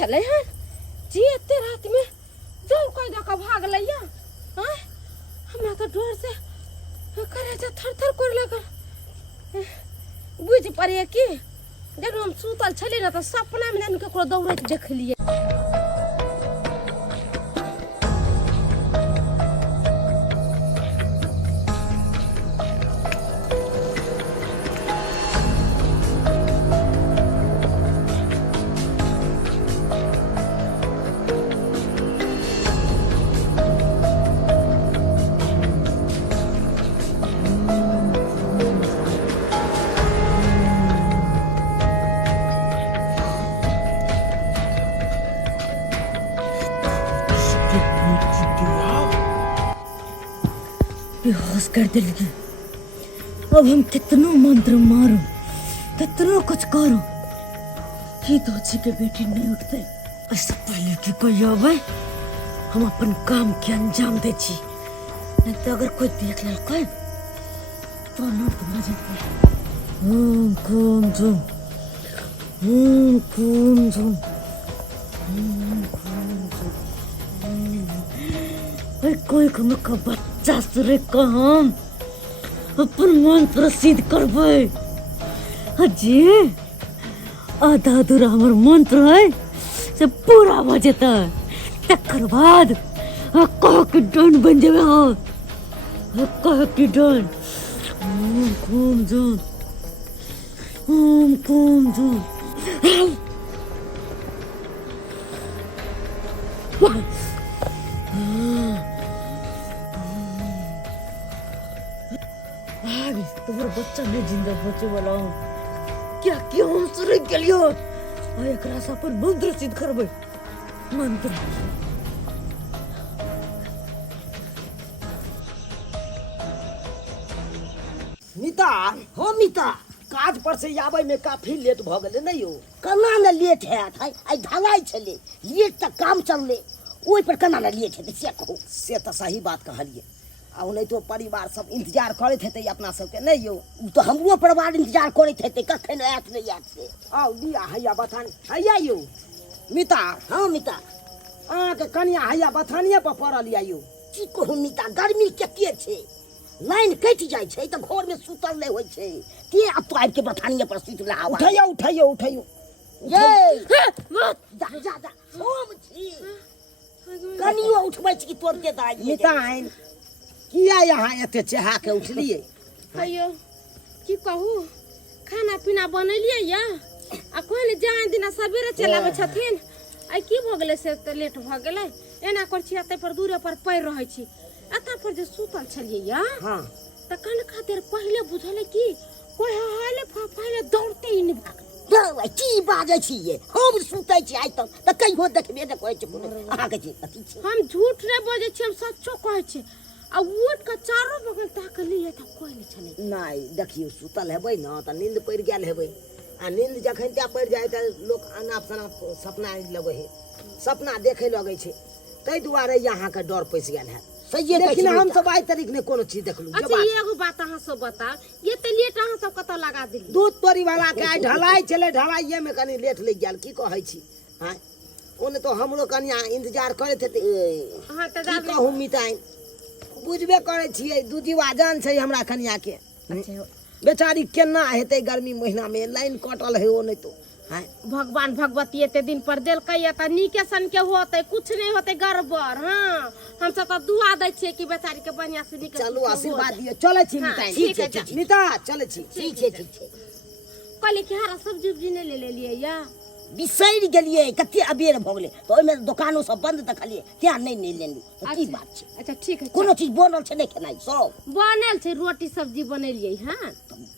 चले हैं जी एते रात में जोर कोई देखा भाग लैया हां हमरा तो डर से करे जे थर-थर कर लगा बुझ पड़िए कि जब हम सुतल छली ना तो सपना में ककरो दौड़त देख लिए बेहोश कर देगी। अब हम कितनों मंत्र मारो कितनों कुछ करो ये दोची के बेटी नहीं उठते। ऐसा पहले की कोई आवे हम अपन काम के अंजाम दे छी नहीं तो अगर कोई देख ले कोई तो ना तुम्हारा जाते कौन जो कौन जो कोई का बच्चा सुरे का हम अपन मन प्रसिद्ध करबे अजी आधा अधूरा हमर मंत्र है से पूरा हो जेता तकर बाद कह के डन बन जावे हो कह के डन कौन जो तुम्हारा बच्चा नहीं जिंदा बचे वाला हूँ क्या क्यों हम सुर गलियो एकरा से अपन मंत्र सिद्ध करबे मंत्र मिता हो मिता काज पर से आवे में काफी लेट भ गेले नहीं हो कना न लेट है आई ढलाई छले लेट तक काम चलले ओई पर कना न लेट है से कहू से त सही बात कहलिए आ नहीं तो परिवार सब इंतजार करत हेते अपना सब के नहीं हो तो हमरो परिवार इंतजार करत हेते कखन आत नहीं आत से आओ दिया हैया बथान हैया यो मिता हां मिता आ के कनिया हैया बथानिए पर पड़ल यो की कहू मिता गर्मी कते छे लाइन कटि जाय छै त घर में सुतल नहीं होय छै के अब तो आब के बथानिए पर सुत ला उठाइयो ये जा जा जा सोम छी कनियो उठबै छी कि तुरंते दाई मिता आइन किया यहाँ एते चहा के उठलिए अयो की कहू खाना पीना बनलिए या आ कहले जान दिना सवेरे चलावे छथिन आई की भ गेले से त लेट भ गेले एना कर छी एते पर दूरे पर पैर रहै छी एता पर जे सुतल छलिए या हां त कन खातिर पहले बुझले की कोई हाले फाफाले दौड़ते ही नहीं भाग की बाजे छी ये हम सुतै छी आइ त कहियो देखबे न कहै छी अहाँ के छी हम झूठ नहीं बोले छी हम सच्चो कहै छी आ वोट का चारों बगल ताक लिए त कोई नहीं छले नहीं देखियो सुतल हेबै न त नींद पड़ गेल हेबै आ नींद जखन त्या पड़ जाय त लोग अनाप शनाप सपना लगे है सपना देखे लगे छै तै दुआरे यहाँ के डर पैस गेल है सही लेकिन हम सब आई तारीख ने कोनो चीज देखलु अच्छा एगो बात अहाँ सब बता ये त लेट अहाँ सब कत लगा दिली दूध तोरी वाला के ढलाई चले ढलाइए में कनी लेट लग गेल की कहै छी हां ओने तो हमरो कनिया इंतजार करैत हेते हां त की कहू मिताई बुझबे करे छियै दूजीवा जान छै हमरा कनिया के बेचारी केना हेते गर्मी महीना में लाइन कटल है ओ नहीं तो हां भगवान भगवती एते दिन पर देल कहिए त नीके सन के होते कुछ नहीं होते गड़बड़ हां हम सब त दुआ दै छियै कि बेचारी के बढ़िया से निकल चलो आशीर्वाद दियो चले छी मिताई ठीक है मिता चले छी ठीक है कहले कि हरा सब्जी उब्जी नहीं ले लिए या बिसैर गेलिए कते अबेर भ गेले तो ओइ में दुकानो सब बंद देखलिए क्या नहीं लेलू तो की बात छै अच्छा ठीक है कोनो चीज बनल छै नहीं खेनाई सब बनल छै रोटी सब्जी बनेलिए हां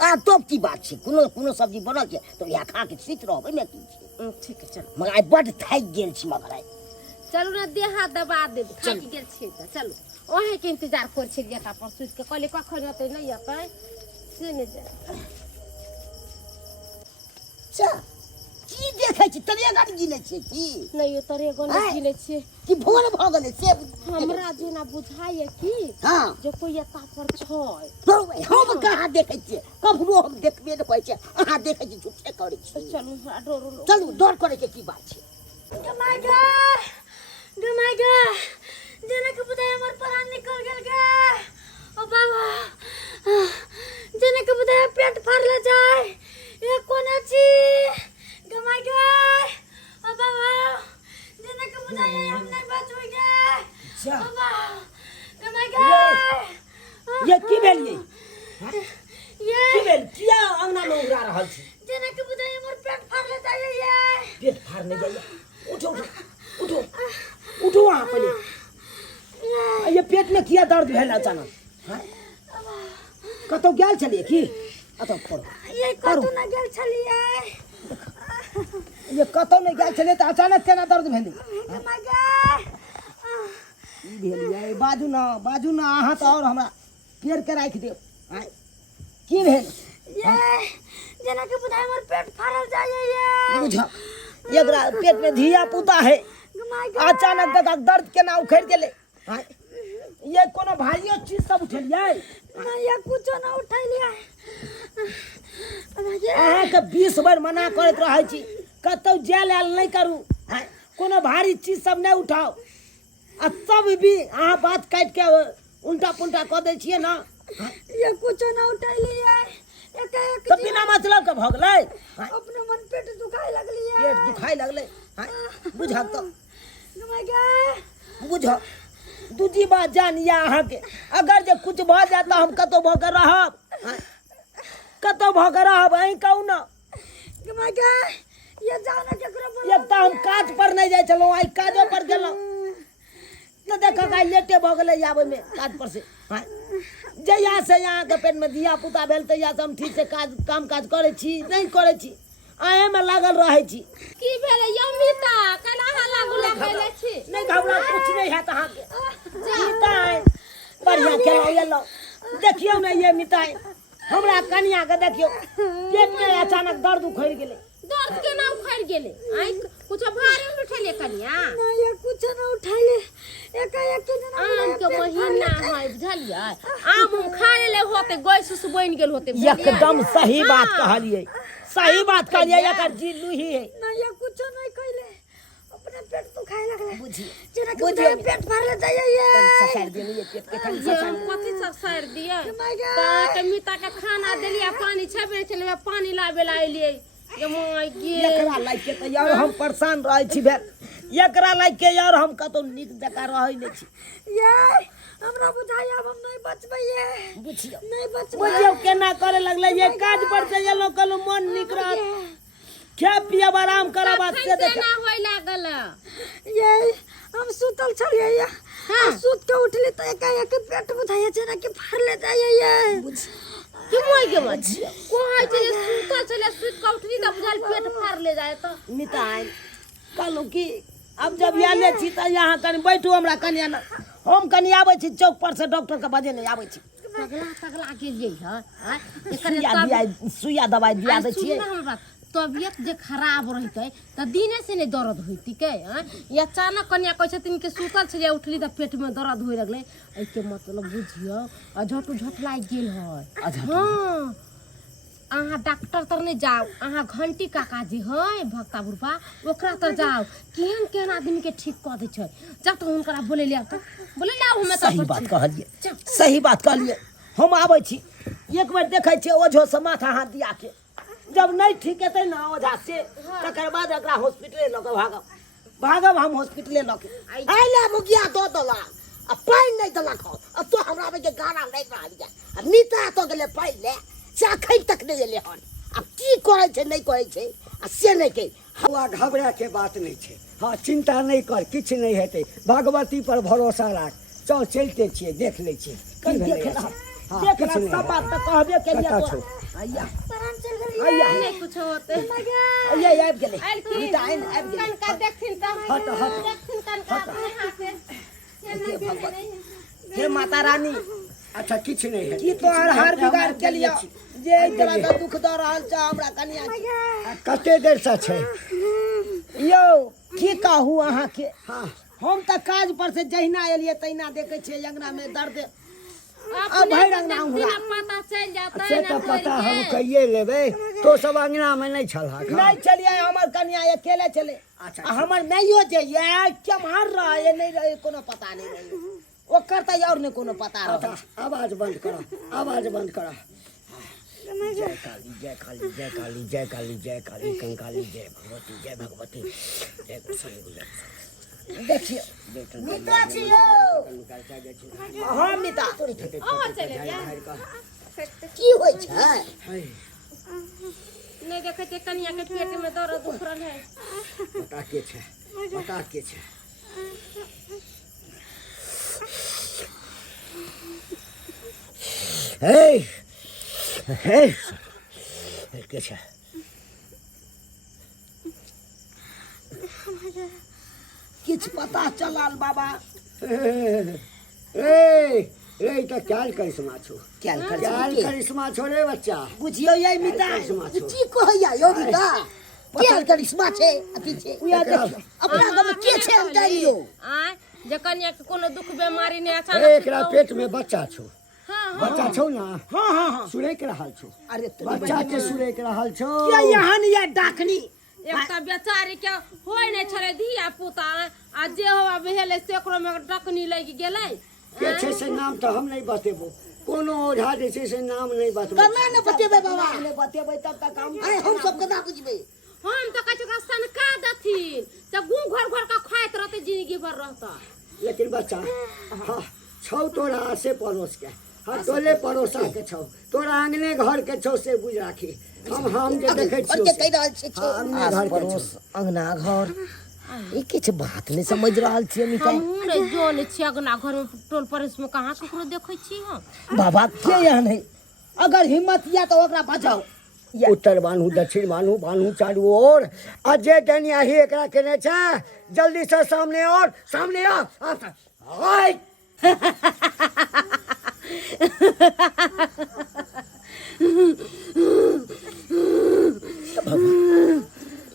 आ तो की बात छै कोनो सब्जी बनल छै तो या खा के सुत रहबै में की छै ठीक है चल मगर आई बड थाक गेल छी मगर आई चलू ना देहा दबा दे थाक गेल छी त चलू ओहे के इंतजार कर छी गेटा पर सुत के कहले कखन होतै नहीं होतै से नहीं जा चा की देखै छी तरिया गाड़ी गिने छी की नहीं तरे गने गिने छी कि भोर भ गेलै से हमरा जेना बुझाइए कि हां जो कोई एता पर छै तो हम कहाँ देखै छी कखनो हम देखबे न कहै छी अहाँ देखै छी झूठे करै छी चलू डरो चलू डर करे के की बात छै गमागा जना के बुदाय हमर प्राण निकल गेल गे ओ बाबा जना के बुदाय पेट फाड़ले जाय ये कोना छी गमागा ओ बाबा जना के बुदाय हम नहीं बचोई गे जा बाबा गमागा ये की भेलिए ये की भेल किया अंगना में उड़ा रहल छी जना के बुदाय हमर पेट फाड़ले जाय ये पेट फाड़ने जाइए उठो उठो उठो वहाँ पहले ये पेट में किया दर्द भेल अचानक हाँ? कतौ गेल छलिए की अतौ करो ये कतौ न गेल छलिए ये कतौ नहीं गेल छलिए तो अचानक केना दर्द भेल गमागा ई भेलिए बाजू ना अहाँ तो और हमरा पेड़ के राख देब हाँ? की भेल ये जना के बुदाय हमर पेट फाड़ल जाय ये बुझ एकरा पेट में धिया पुता है गमागा अचानक देखा दर्द केना उखड़ गेले हाँ? ये कोनो भारियो चीज सब उठेलिए ना ये कुछ ना उठैलिए अहाँ के 20 बार मना करत रहै छी कतौ जेल आल नहीं करू हाँ? कोनो भारी चीज सब नहीं उठाओ आ सब भी अहाँ बात काट के उल्टा पुल्टा कऽ दै छियै ना हाँ? ये कुछ ना उठैलिए एक तो बिना मतलब के भऽ गेलै हाँ? अपने मन पेट दुखाय लगली है पेट दुखाय लगलै हाँ? बुझक तो गमागा बुझ दूजी बात जानिए अहाँ के अगर जे कुछ भऽ जाए तो हम कतौ भऽ के रहब हाँ? कतौ भऽ के रहब अहीं कहू ना गमागा ये जाना केकरो बोल एक तो हम काज पर नहीं जाय छलहुँ आई काजो पर गेलहुँ तो देखो गाय लेटे भऽ गेलै आबै में काज पर से हाँ? जहिया से यहाँ के पेट में धिया पुता भेल तहिया से हम ठीक से काम काज करे छी नहीं करे छी आए में लागल रहे छी की भेले यमिता कना हल्ला गुल्ला कैले छी नहीं घबरा कुछ नहीं है अहाँ के मिताई बढ़िया खेलो ये लो देखियो ना ये मिताई हमरा कन्या के देखियो पेट में अचानक दर्द उखड़ गेलै दर्द केना उखड़ गेले आई कुछ भारी उठले कनिया ना ये कुछ ना उठैले एक जना आम के महीना है बुझलिए आम खा ले होते गैस से बन गेल होते एकदम सही बात कहलिए सही बात कहलिए एकर जिल्लू ही है ना ये कुछ नहीं कइले अपने पेट दुखाय लगले बुझिए जना के बुदाय पेट फाड़ले जाय ये ससार दिए ये पेट के खाली ये ससार कथि सब सर दिए गमागा त मिता के खाना देलिए पानी छबे चले पानी लाबे ला एलिए ये माय गे एकरा लाग के तो यार हम परेशान रहे छी भेल एकरा लाग के यार हम कतो निक जका रहै नै छी ये हमरा बुझाय अब हम नहीं बचबै ये बुझियो नहीं बचबै बुझियो केना करे लगले ये काज पर से येलो कलो मन निक रह खे पियब आराम करब से देख ना होय लागल ये हम सुतल छलिए ये सुत के उठली तो एक पेट बुझाय जना के फाड़ले जाय ये कि मोय के मत कोहाय छै सुतल चले सुत के उठली त बुझाल पेट फाड़ ले जाए त मिताई कहलू कि अब जब याले छी त यहाँ कनी बैठू हमरा कनिया ना हम कनी आबै छी चौक पर से डॉक्टर के बजे नहीं आबै छी पगला के जे है सुइया दवाई दिया दै छियै तबियत जे खराब रहते त दिने से नहीं दर्द होती के ये अचानक कन्या कह छथिन के सुतल छे उठली त पेट में दर्द होय लगले ए के मतलब बुझियो अझटू झट लाग गेल है हां अहाँ डॉक्टर तर नहीं जाओ अहाँ घंटी काका जी है भक्ता बुढ़बा ओकरा तर जाओ केहन केहन आदमी के ठीक क दे छै जब तो उनकरा बोले ले हमें सही बात कहलिए सही बात कहलिए हम आबै छी एक बार देखै छी ओझो से माथा हाथ दिया के जब नहीं ठीक हेतै ना ओझा से तकर बाद एकरा हॉस्पिटले ल के भागब हम हॉस्पिटले ल के आइला मुखिया दो दला आ पाइन नहीं दला खो आ तो हमरा के गाना नहीं रहलिया आ नीता तो गेले पहिले चाखै तक नहीं एले हन अब की करे छै नहीं कहै छै आ से नहीं के हवा घबरा के बात नहीं छे हाँ चिंता नहीं कर किछ नहीं हेतै भगवती पर भरोसा राख चल चलते छिए देख ले छिए की भेलै देखला देखला सब बात तो कहबे के लिए तो आइया प्राण चल गेल आइया नहीं कुछ होते आइया आबि गेलै नीता आबि गेलै कनका देखथिन त हट हट देखथिन कनका अपने हाथ से हे माता रानी अच्छा किछ नहीं है की तोहर हार बिगाड़ के लिए जे तरह का दुख द रहल छ हमरा कनिया के कते देर से छै यो की कहू अहाँ के हाँ हम त काज पर से जहिना एलिए तहिना देखे छियै अंगना में दर्द अब भाई रंगना हमरा पता चल जाता से है तो ना पता हम कहिए लेबै तो सब अंगना में नहीं छल नहीं चलिए हमर कन्या अकेले चले अच्छा, आ हमर नैयो जे ये केम्हर रहे नहीं रहे कोनो पता नहीं रहे ओकर त और ने कोनो पता रहे आवाज बंद करो आवाज बंद करो जय काली जय काली जय काली जय काली जय काली कंकाली जय भगवती जय गोसाई देखियो मिता छियो हां मिता की होय छै नहीं देखे के कन्या के पेट में दर्द उखड़ल है बता के छै हे के छै किछ पता चलल बाबा रे तो क्या करिश्मा छो क्या करिश्मा छो रे बच्चा बुझियो ये मिता करिश्मा छो की कहैया यो मिता क्या करिश्मा छै अथी छै अपना गाम में के छै बताइयो आ जे कन्या के कोनो दुख बीमारी नहीं अचानक एकरा पेट में बच्चा छो बच्चा छो ना हां सुरेक रहल छो अरे बच्चा के सुरेक रहल छो क्या यहां या डाकनी एकटा बेचारी के होय नहीं छले धिया पुता आ जे होवा भेले से ओकरो में डकनी लग गेलै के छै से नाम तो हम नहीं बतेबो कोनो ओझा जे छै से नाम नहीं बतेबो कना न बतेबे बाबा ने बतेबे तब तक हम सब केना बुझबे हम तो कहै छी सनका दथिन त गु घर घर का खाइत रहते जिंदगी भर रहता लेकिन बच्चा हाँ छौ तोरा आसे पड़ोस के हाँ टोले पड़ोसा के छौ तोरा आंगने घर के छौ से बुझ राखी हम जे देखे छियो कहि रहल छी आस पड़ोस अंगना घर ई किछ बात नहीं समझ रहल छी मिता हम रे जोन छी अगना घर में टोल पड़ोस में कहां ककरो देखै छी हम बाबा के यहां नहीं अगर हिम्मत या तो ओकरा बजाओ उत्तर बानू दक्षिण बानू बानू चारू ओर अजय डनिया ही एकरा केने छै जल्दी से सामने आ हाय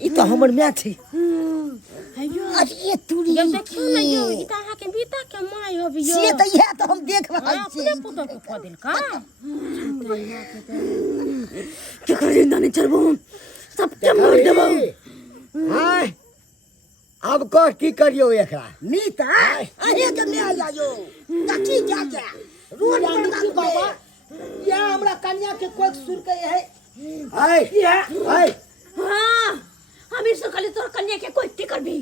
ई तो हमर माय छै अयो अरे ये तूरी ये देखियो न यो ई त अहाँ के बीता के माय होबी यो से त यह तो हम देख रहल छी अपने पुतो के क देल का केकर जिंदा नहीं चलबो सबके मार देबो हाय अब कह की करियो एकरा नीता अहे के ले आयो काकी क्या रोड पर बाबा ये हमरा कन्या के कोई सुर के है हाय हां हम इस कली तोर कन्या के कोई टिकर भी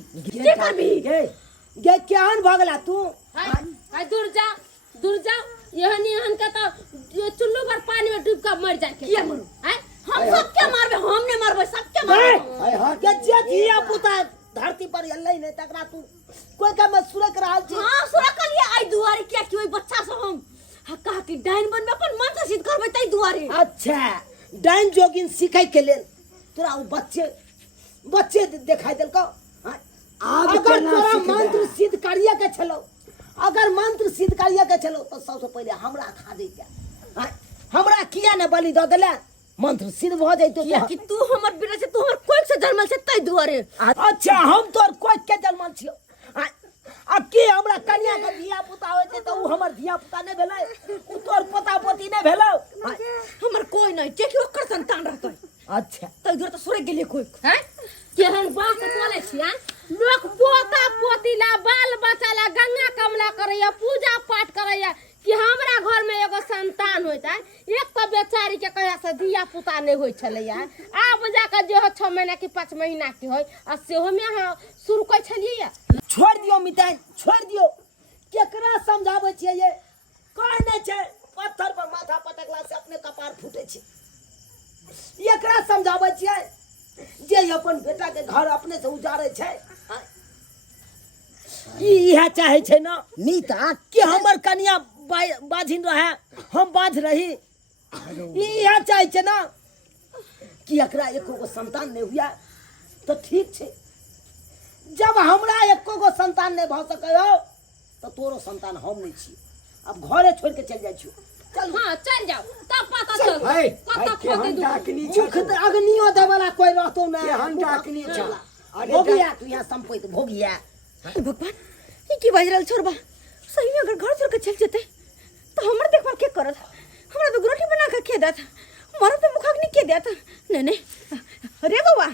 गे केहन भगला तू हाय दूर जा यहन का तो चुल्लू पर पानी में डूब कर मर जाए किया मरो हैं हम सबके मारबे हम नहीं मारबे सबके मारबे के जे धिया पुता धरती पर एलै नहीं तकरा तू कोई का मत सुरक रहल छी हां सुरा कलिए आई दुआरे क्या कि ओई बच्चा सब हम कहा कि डाइन बनबे अपन मन से सिद्ध करबे तई दुआरे अच्छा डाइन जोगिन सिखाई के लेल तोरा वो बच्चे दिखाई देल को अगर तोरा मंत्र सिद्ध करिए के छलो अगर मंत्र सिद्ध करिए के छलो तो सबसे पहले हमरा खा देते हमरा किया न बलि द देले मंत्र सिद्ध भ जइतो क्या कि तू हमर बिना से तू हमर कोई से जन्मल से तई दुआरे अच्छा हम तोर कोई के जन्मल छियो अब के हमरा कन्या के धिया पुता होय छै तो उ हमर धिया पुता नै भेलै उ तोर पोता पोती नै भेलौ हमर कोई नहीं जे कि ओकर संतान रहतै अच्छा तई दुआरे तो सुरक गेलिए कोई हैं केहन बात बोले छी लोग पोता पोती ला बाल बच्चा ला गंगा कमला करैया पूजा पाठ करैया कि हमरा घर में एगो संतान होता एक तो बेचारी के कहिया से धिया पुता नहीं होय छलैया आब जाके जे 6 महीना की 5 महीना की होय आ सेहो में हां शुरू कै छलिए छोड़ दियो मितान छोड़ दियो केकरा समझाबै छियै ये कहै नै छै पत्थर पर माथा पटकला से अपने कपार फूटे छै एकरा समझाबै छियै जे अपन बेटा के घर अपने से उजाड़े छै ई इहा चाहे छै ना नीता के हमर कन्या बाझिन रहे हम बाझ रही ई इहा चाहे छै ना कि एकरा एको गो संतान नहीं हुआ तो ठीक छै जब हमरा एको गो संतान नहीं भ सकयो तो तोरो संतान हम नहीं छी अब घरे छोड़ के चल जाय छी चल हां चल जाओ तब पता चल हाय पता केहन डाकनी मुख त अग्नियो दे वाला कोई रहतो ना केहन डाकनी छ भोगिया तू यहाँ संपैत भोगिया भगवान ये की बाज रहल छोरबा सही में अगर घर छोड़ के चल जेते तो हमर देखभाल के करत हमरा तो रोटी बना के खे देत मर तो मुखक नहीं के देत नहीं नहीं अरे बाबा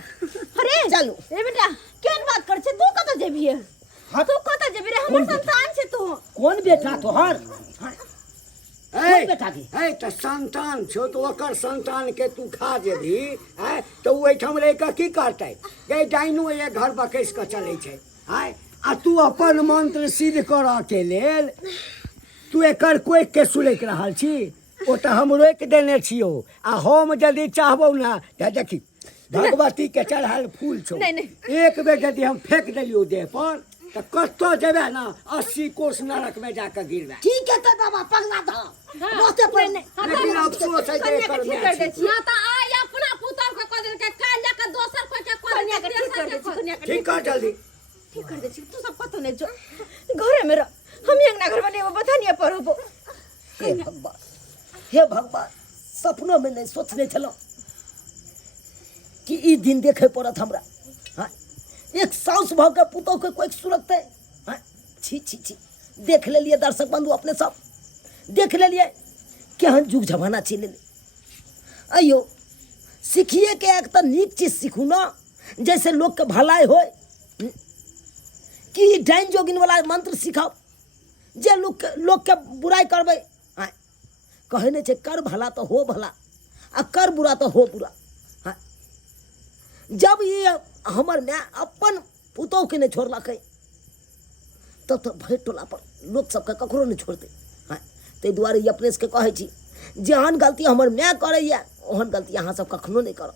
अरे चलो ए बेटा केन बात कर छे तू कत जेबी है हाँ तू कत जेबी रे हमर संतान छे तू कौन बेटा तोहर कौन बेटा की है तो संतान छो तो ओकर संतान के तू खा जेबी है तो ओइ ठम रह के की करतै गे डाइनो ये घर बकैस के चलै छै है आ तू अपन मंत्र सिद्ध करऽ के लेल तू एकर कोइ के सुलैक रहल छी ओ तऽ हम रोकि देने छियौ आ हम यदि चाहबौ ना तऽ देखी भगवती के चढ़ायल फूल छौ एक बेर यदि हम फेंक देलियौ देह पर तो कतो जेबे ना 80 कोस नरक में जाकर गिरबे ठीक है तो बाबा पगला था रोते पर लेकिन अफसोस है जे एकर में छी। ना तो आई अपना पुतल के कदर के काल लेके दोसर कोई के कन्या के ठीक कर दे कर कन्या के ठीक कर जल्दी ठीक कर दे तू सब पतो नहीं जो घरे में रह हम अंगना घर बने बथानिया पर होबो हे भगवान सपनों में नहीं सोचने चलो कि ई दिन देखे पड़त हमरा हाँ एक साउस भाव के पुतों के कोई सूरत है हाँ छी छी छी देख ले लिए दर्शक बंधु अपने सब देख ले लिए केहन जुग जमाना चले ले अयो सीखिए के एक तो नीक चीज सीखू ना जैसे लोग के भलाई हो कि डाइन जोगिन वाला मंत्र सिखाओ जे लोग के बुराई करबे हाँ कहे नहीं छे कर भला तो हो भला आ कर बुरा तो हो बुरा हाँ जब ये हमर मैं अपन पुतोह के नहीं छोड़लक तब तो भैर टोला पर लोग सबके ककरो नहीं छोड़ते हाँ ताहि दुआरे ई अपने के कहै छी जेहन गलती हमर मैं करैया ओहन गलती अहाँ सब कखनो नहीं करब।